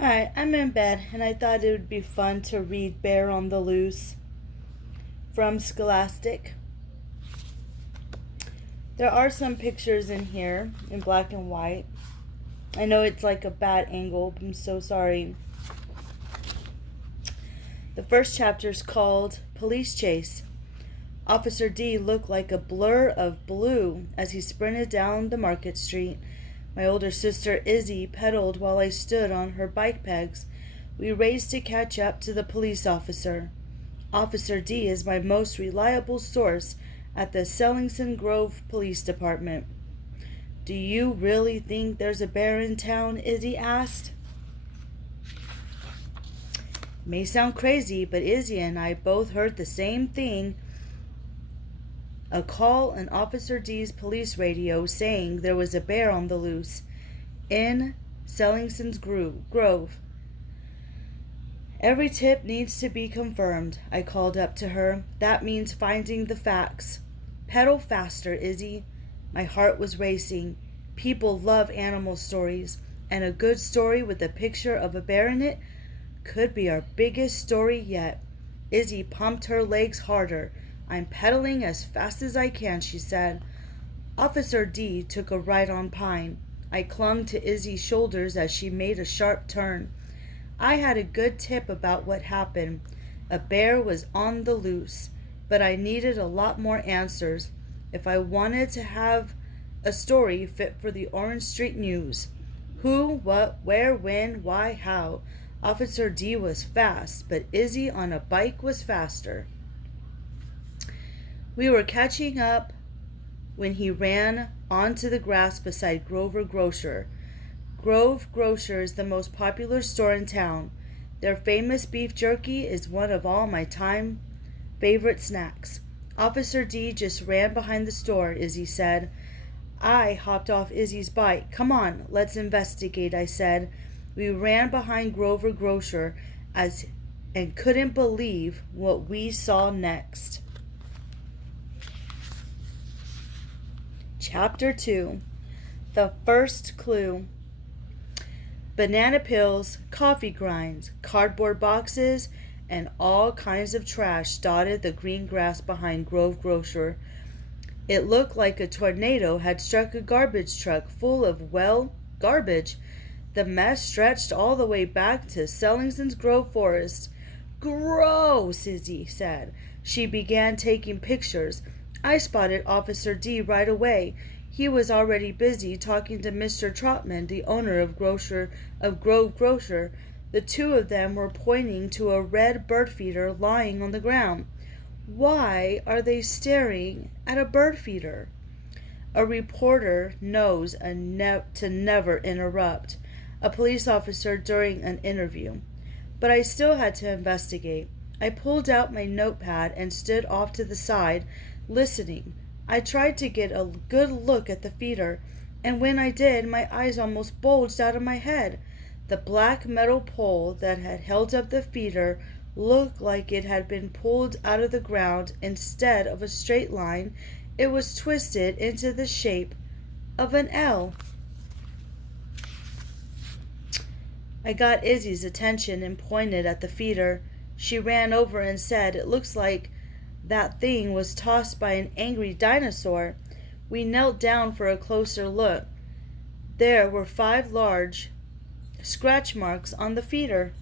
Alright, I'm in bed and I thought it would be fun to read Bear on the Loose from Scholastic. There are some pictures in here in black and white. I know it's like a bad angle, but I'm so sorry. The first chapter is called Police Chase. Officer D looked like a blur of blue as he sprinted down the market street. My older sister Izzy pedaled while I stood on her bike pegs. We raced to catch up to the police officer. Officer D is my most reliable source at the Sellingson Grove Police Department. Do you really think there's a bear in town? Izzy asked. May sound crazy, but Izzy and I both heard the same thing. A call on Officer D's police radio saying there was a bear on the loose in Sellingson's Grove. Every tip needs to be confirmed, I called up to her. That means finding the facts. Pedal faster, Izzy. My heart was racing. People love animal stories, and a good story with a picture of a bear in it could be our biggest story yet. Izzy pumped her legs harder. I'm pedaling as fast as I can, she said. Officer D took a right on Pine. I clung to Izzy's shoulders as she made a sharp turn. I had a good tip about what happened. A bear was on the loose, but I needed a lot more answers if I wanted to have a story fit for the Orange Street News. Who, what, where, when, why, how. Officer D was fast, but Izzy on a bike was faster. We were catching up when he ran onto the grass beside Grover Grocer. Grove Grocer is the most popular store in town. Their famous beef jerky is one of all my time favorite snacks. Officer D just ran behind the store, Izzy said. I hopped off Izzy's bike. Come on, let's investigate, I said. We ran behind Grover Grocer and couldn't believe what we saw next. Chapter 2. The First Clue. Banana peels, coffee grinds, cardboard boxes, and all kinds of trash dotted the green grass behind Grove Grocer. It looked like a tornado had struck a garbage truck full of, garbage. The mess stretched all the way back to Sellingson's Grove Forest. Gross, Izzy said. She began taking pictures. I spotted Officer D right away. He was already busy talking to Mr. Trotman, the owner of Grove Grocer. The two of them were pointing to a red bird feeder lying on the ground. Why are they staring at a bird feeder? A reporter knows to never interrupt a police officer during an interview. But I still had to investigate. I pulled out my notepad and stood off to the side, listening. I tried to get a good look at the feeder, and when I did, my eyes almost bulged out of my head. The black metal pole that had held up the feeder looked like it had been pulled out of the ground. Instead of a straight line, it was twisted into the shape of an L. I got Izzy's attention and pointed at the feeder. She ran over and said, It looks like that thing was tossed by an angry dinosaur. We knelt down for a closer look. There were 5 large scratch marks on the feeder.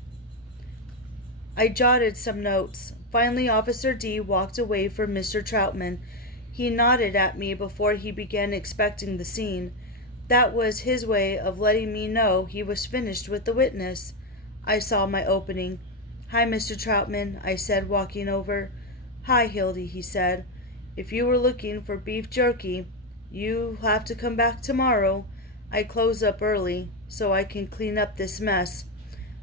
I jotted some notes. Finally, Officer D walked away from Mr. Troutman. He nodded at me before he began inspecting the scene. That was his way of letting me know he was finished with the witness. I saw my opening. Hi, Mr. Troutman, I said, walking over. Hi, Hilde, he said. If you were looking for beef jerky, you'll have to come back tomorrow. I close up early, so I can clean up this mess.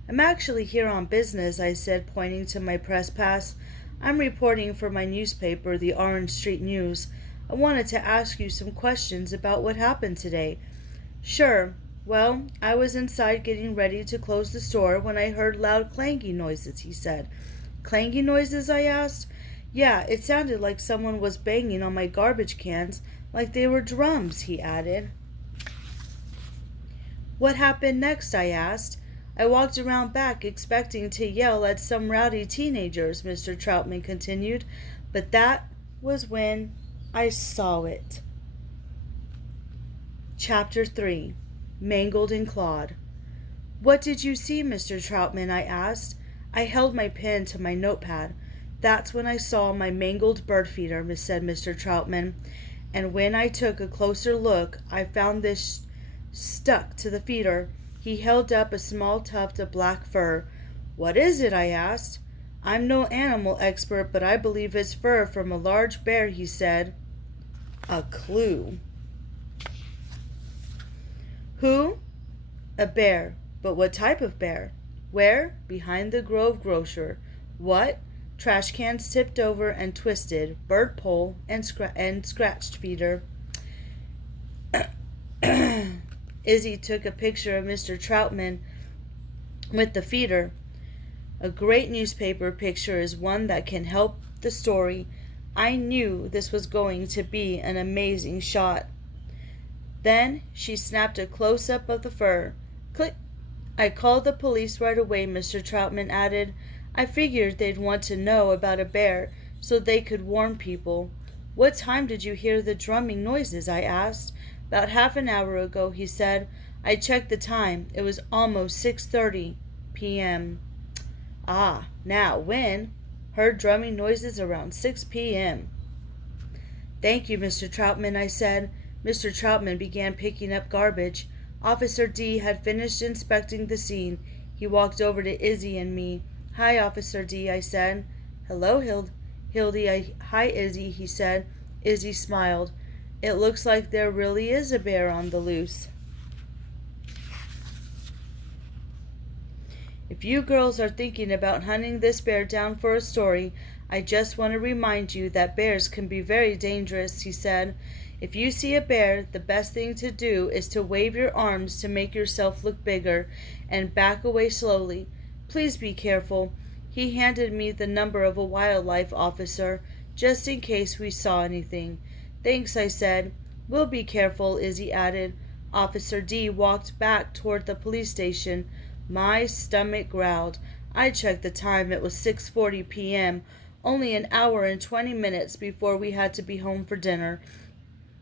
I'm actually here on business, I said, pointing to my press pass. I'm reporting for my newspaper, the Orange Street News. I wanted to ask you some questions about what happened today. Sure. Well, I was inside getting ready to close the store when I heard loud clanging noises, he said. Clanging noises, I asked. Yeah, it sounded like someone was banging on my garbage cans, like they were drums, he added. What happened next, I asked. I walked around back expecting to yell at some rowdy teenagers, Mr. Troutman continued, but that was when I saw it. Chapter 3. Mangled and Clawed. What did you see, Mr. Troutman? I asked. I held my pen to my notepad. That's when I saw my mangled bird feeder, said Mr. Troutman. And when I took a closer look, I found this stuck to the feeder. He held up a small tuft of black fur. What is it? I asked. I'm no animal expert, but I believe it's fur from a large bear, he said. A clue. Who? A bear. But what type of bear? Where? Behind the Grove grocer. What? Trash cans tipped over and twisted, bird pole and scratched feeder. Izzy took a picture of Mr. Troutman with the feeder. A great newspaper picture is one that can help the story. I knew this was going to be an amazing shot. Then she snapped a close-up of the fur. Click! I called the police right away, Mr. Troutman added. I figured they'd want to know about a bear so they could warn people. What time did you hear the drumming noises? I asked. About half an hour ago, he said. I checked the time. It was almost 6:30 p.m. Ah, now when? Heard drumming noises around 6 p.m. Thank you, Mr. Troutman, I said. Mr. Troutman began picking up garbage. Officer D had finished inspecting the scene. He walked over to Izzy and me. Hi, Officer D, I said. Hello, Hilde. Hi, Izzy, he said. Izzy smiled. It looks like there really is a bear on the loose. If you girls are thinking about hunting this bear down for a story, I just want to remind you that bears can be very dangerous, he said. If you see a bear, the best thing to do is to wave your arms to make yourself look bigger and back away slowly. Please be careful. He handed me the number of a wildlife officer, just in case we saw anything. Thanks, I said. We'll be careful, Izzy added. Officer D walked back toward the police station. My stomach growled. I checked the time. It was 6:40 p.m., only an hour and 20 minutes before we had to be home for dinner.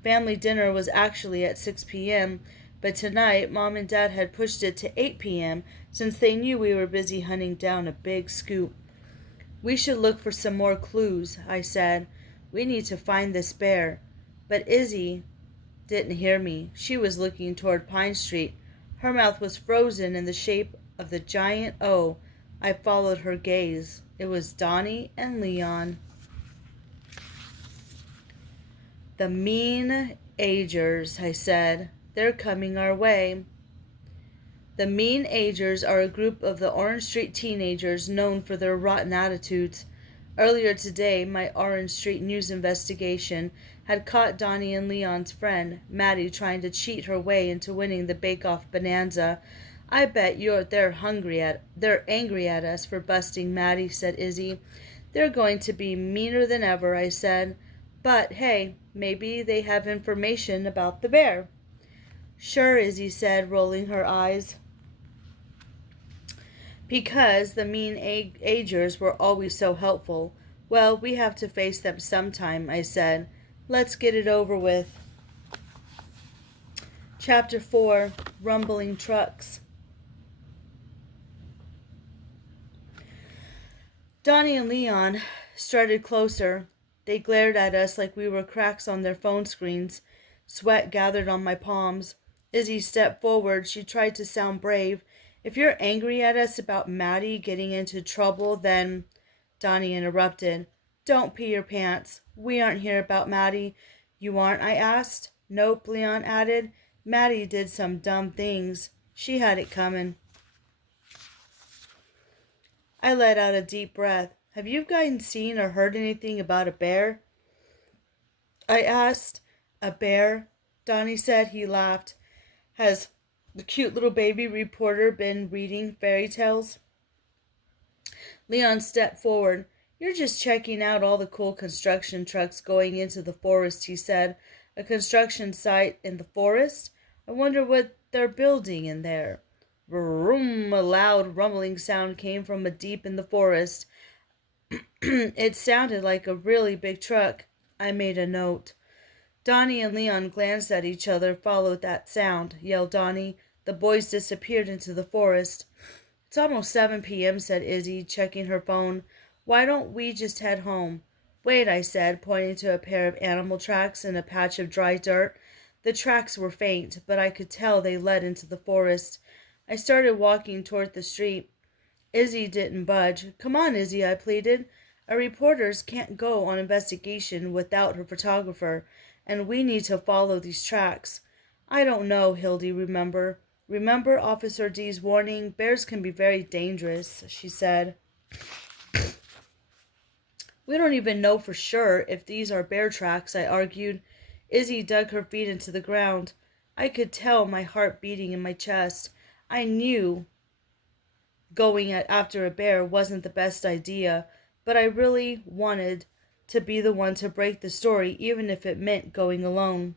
Family dinner was actually at 6 p.m., but tonight Mom and Dad had pushed it to 8 p.m. since they knew we were busy hunting down a big scoop. We should look for some more clues, I said. We need to find this bear. But Izzy didn't hear me. She was looking toward Pine Street. Her mouth was frozen in the shape of the giant O. I followed her gaze. It was Donnie and Leon. The mean agers, I said. They're coming our way. The mean agers are a group of the Orange Street teenagers known for their rotten attitudes. Earlier today, my Orange Street news investigation had caught Donnie and Leon's friend, Maddie, trying to cheat her way into winning the bake-off bonanza. I bet they're angry at us for busting Maddie, said Izzy. They're going to be meaner than ever, I said. But, hey, maybe they have information about the bear. Sure, Izzy said, rolling her eyes. Because the mean agers were always so helpful. Well, we have to face them sometime, I said. Let's get it over with. Chapter 4, Rumbling Trucks. Donnie and Leon strutted closer. They glared at us like we were cracks on their phone screens. Sweat gathered on my palms. Izzy stepped forward. She tried to sound brave. If you're angry at us about Maddie getting into trouble, then... Donnie interrupted. Don't pee your pants. We aren't here about Maddie. You aren't? I asked. Nope, Leon added. Maddie did some dumb things. She had it coming. I let out a deep breath. Have you guys seen or heard anything about a bear? I asked. A bear? Donnie said. He laughed. Has the cute little baby reporter been reading fairy tales? Leon stepped forward. You're just checking out all the cool construction trucks going into the forest, he said. A construction site in the forest? I wonder what they're building in there. vroom, a loud rumbling sound came from deep in the forest. It sounded like a really big truck. I made a note. Donnie and Leon glanced at each other. Followed that sound, yelled Donnie. The boys disappeared into the forest. It's almost 7 p.m., said Izzy, checking her phone. Why don't we just head home? Wait, I said, pointing to a pair of animal tracks in a patch of dry dirt. The tracks were faint, but I could tell they led into the forest. I started walking toward the street. Izzy didn't budge. Come on, Izzy, I pleaded. A reporter can't go on investigation without her photographer, and we need to follow these tracks. I don't know, Hilde, Remember Officer D's warning? Bears can be very dangerous, she said. We don't even know for sure if these are bear tracks, I argued. Izzy dug her feet into the ground. I could tell my heart beating in my chest. I knew going after a bear wasn't the best idea, but I really wanted to be the one to break the story, even if it meant going alone.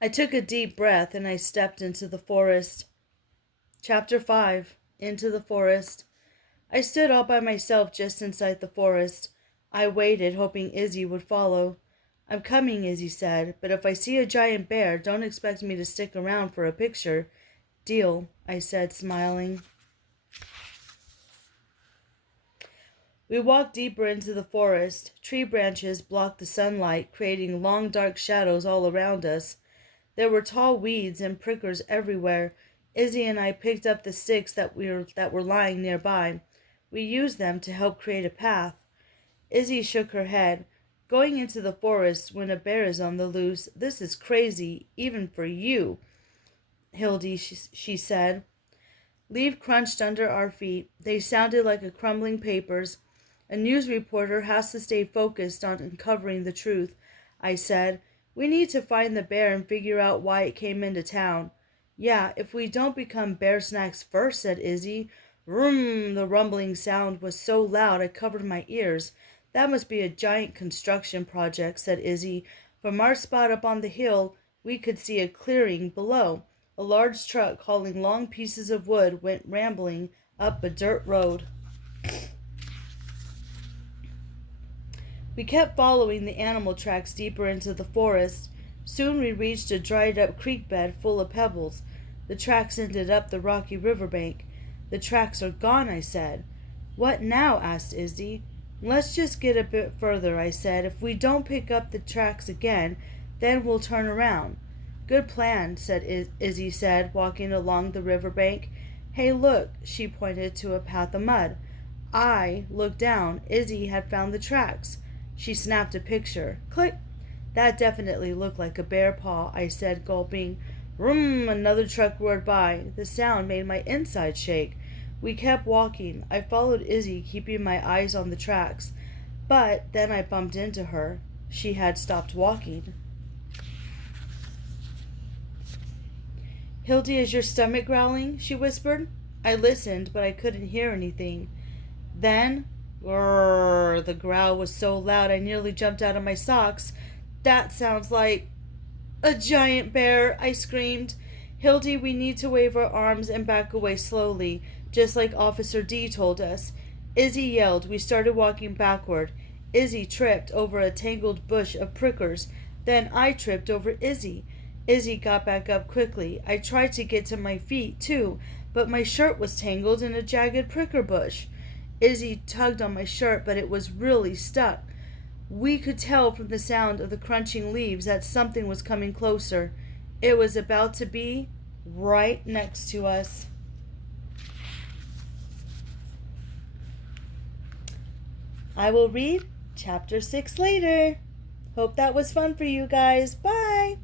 I took a deep breath and I stepped into the forest. Chapter 5. Into the Forest. I stood all by myself just inside the forest. I waited, hoping Izzy would follow. I'm coming, Izzy said, but if I see a giant bear, don't expect me to stick around for a picture. Deal, I said, smiling. We walked deeper into the forest. Tree branches blocked the sunlight, creating long dark shadows all around us. There were tall weeds and prickers everywhere. Izzy and I picked up the sticks that were lying nearby. We used them to help create a path. Izzy shook her head. Going into the forest when a bear is on the loose, this is crazy, even for you, Hilde, she said. Leaves crunched under our feet. They sounded like crumbling papers. A news reporter has to stay focused on uncovering the truth, I said. We need to find the bear and figure out why it came into town. Yeah, if we don't become bear snacks first, said Izzy. Vroom! The rumbling sound was so loud I covered my ears. That must be a giant construction project, said Izzy. From our spot up on the hill, we could see a clearing below. A large truck hauling long pieces of wood went rambling up a dirt road. We kept following the animal tracks deeper into the forest. Soon we reached a dried-up creek bed full of pebbles. The tracks ended up the rocky riverbank. The tracks are gone, I said. What now? Asked Izzy. Let's just get a bit further, I said. If we don't pick up the tracks again, then we'll turn around. Good plan, Izzy said, walking along the riverbank. Hey, look, she pointed to a path of mud. I looked down. Izzy had found the tracks. She snapped a picture. Click. That definitely looked like a bear paw, I said, gulping. Vroom! Another truck roared by. The sound made my insides shake. We kept walking. I followed Izzy, keeping my eyes on the tracks. But then I bumped into her. She had stopped walking. Hilde, is your stomach growling? She whispered. I listened, but I couldn't hear anything. Then, grrr, the growl was so loud I nearly jumped out of my socks. That sounds like a giant bear, I screamed. Hilde, we need to wave our arms and back away slowly, just like Officer D told us. Izzy yelled. We started walking backward. Izzy tripped over a tangled bush of prickers. Then I tripped over Izzy. Izzy got back up quickly. I tried to get to my feet, too, but my shirt was tangled in a jagged pricker bush. Izzy tugged on my shirt, but it was really stuck. We could tell from the sound of the crunching leaves that something was coming closer. It was about to be right next to us. I will read Chapter 6 later. Hope that was fun for you guys. Bye!